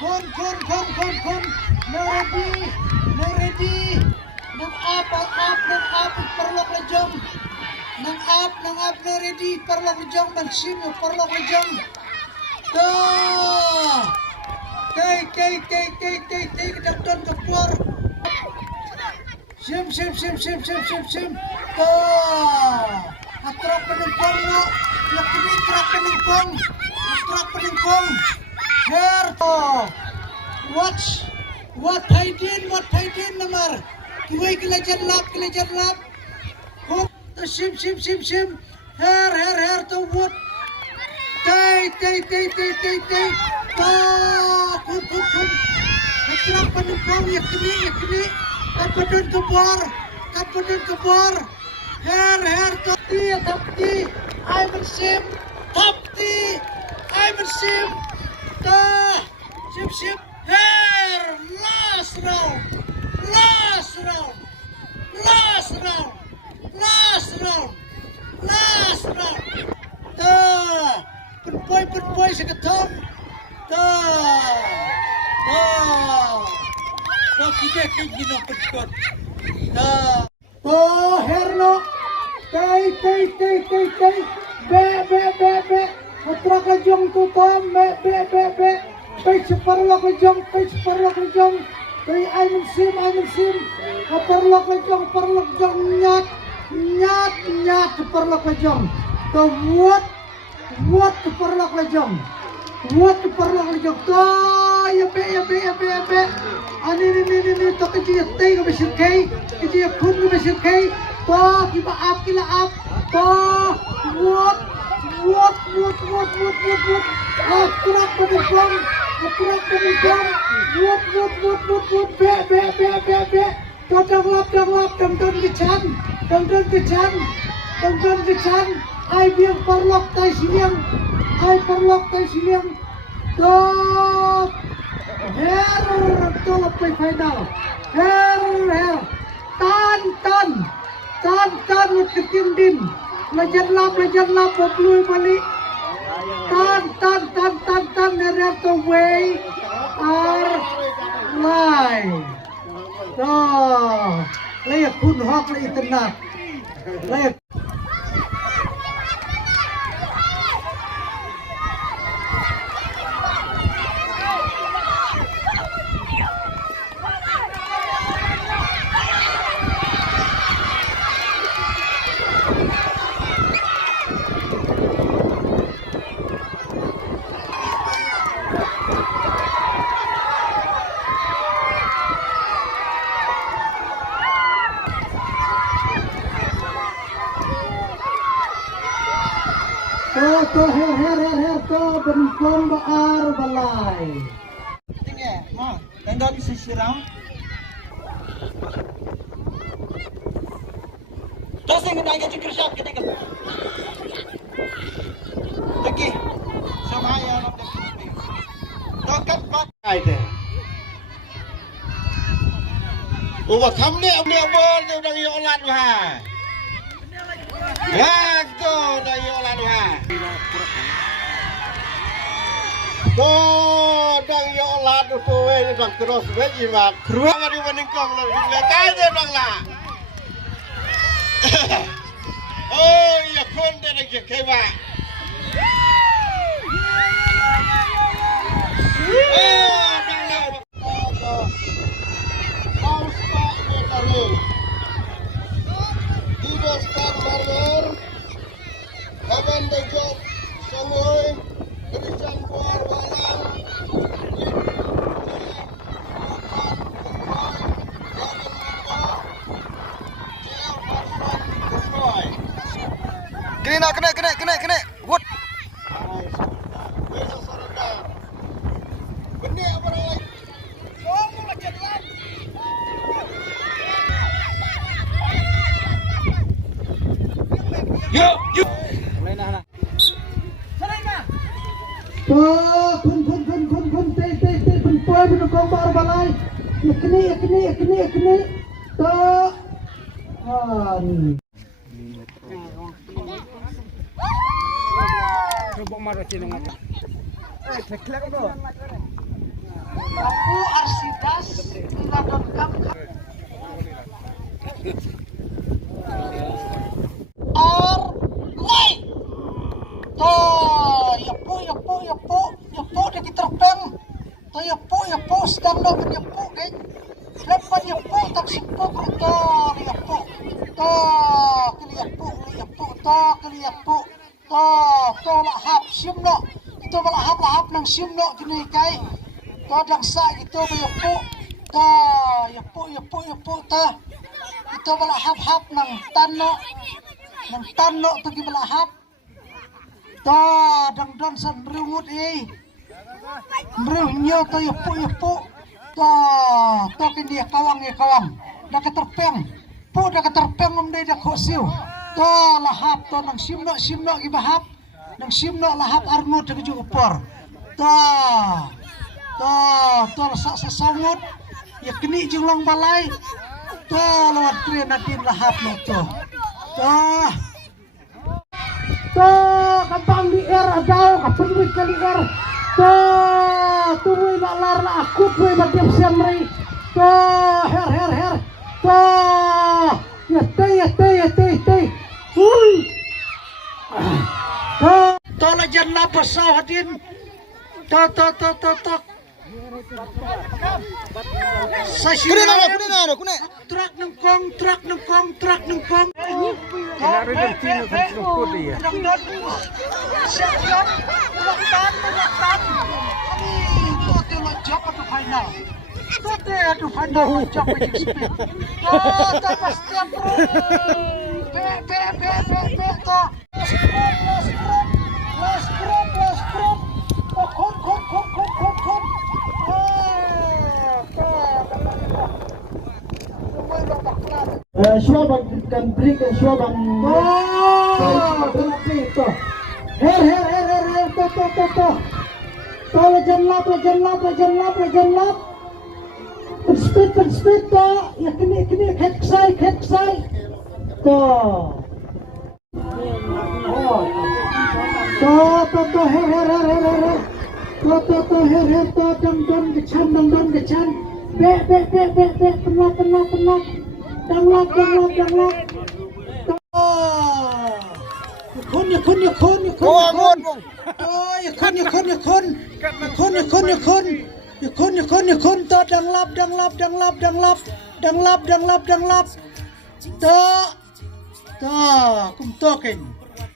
Kun. No ready. Nang up, perlok lejong. Nang up, no ready, perlok lejong, mansim, perlok lejong. Tay, kedapton kepor. Sim. Atrak peningkong no. Yakini atrak peningkong. Here. What Haydin namar. Kiway kilajan lap. Sim. Here to what. Tay. Kun. Atrak peningkong yakini. Kapadun kebor. Here tapti. Ivan Sim. Sim. Here. Last round. Penpoy seketong. Kita gino perkot. Herno. Tay. Be. Atrak lejong tutom. Be. Page perlok lejong. Tay Ivan Sim. Perlok lejong. Nyat perlok lejong. What perlok lejong. Ya be. Ani to kejiya tay ko besil kay. Kejiya kun ko besil kay. To kila up. To what. Atrak peningkong. What. Be. To danglap. Dangdon kecan. Ai biang perlok tay siliang. To Her tolak play final. Her tan ketim din. Lejan lap pelui balik. Tan her to way are live. Layak kun hok la internet. Layak to her to peningkong baar balai. Tinggal, dangdang sisiram. Terus yang kita kerja kita. Lagi, sama ya nak dek. Tokat pat. Ada. Kamu ni boleh udah yolan wah. Lago udah yolan wah. Dang yolan tu dang terus mak. Keruang ada meningkong lah. Kaya dang lah. Oh ya kon dah lagi kewa. Dang lah. Paus pak metalik. Tidak start barrier. Kawan dejok semua. Berikan buar walang. Kena. What? Yo. Mulai nah. Kun penpoy penungkong baar balai. Yakni. Rubok marah cina ngata. Teklek tu. Apu Arsidas diladangkan Arlay. Toh, yapu dia diterbang. Toh yapu sedang nak yapu kan. Lepas yapu tak simpu toh yapu. Toh kali yapu toh kali yapu. Toh lahap simno. Itu lahap nang simno gini kai. Toh dangsa gitu yapu. Toh yapu toh. Itu lahap nang tanno tu gi lahap. Toh dang san rungut Mruhnyo to yapu. Toh kini kawang. Dah keterpeng. Dah keterpeng umdai dah khosiu. Toh lahap toh nang simno gi bahap. Nang simno lahap arngut ke upor. Toh sak sasangut. Ya kini jenglang balai. Toh lawat kren natin lahap na to. Toh kampang di adau kapenwit kali tuwi malar na aku tuwi matiap siamri. Her. Ya teh. Hui. Lajan lapas saw hadin. Kune. Truk nengkong. Syobang kan berikan syobang. Her. Lajan lap. Penspeed toh. Ya kini keksai. Toh. Her. Her. Dang gecan. Be. Penat. Danglap. Yakun. Toh danglap. Toh kumtokin.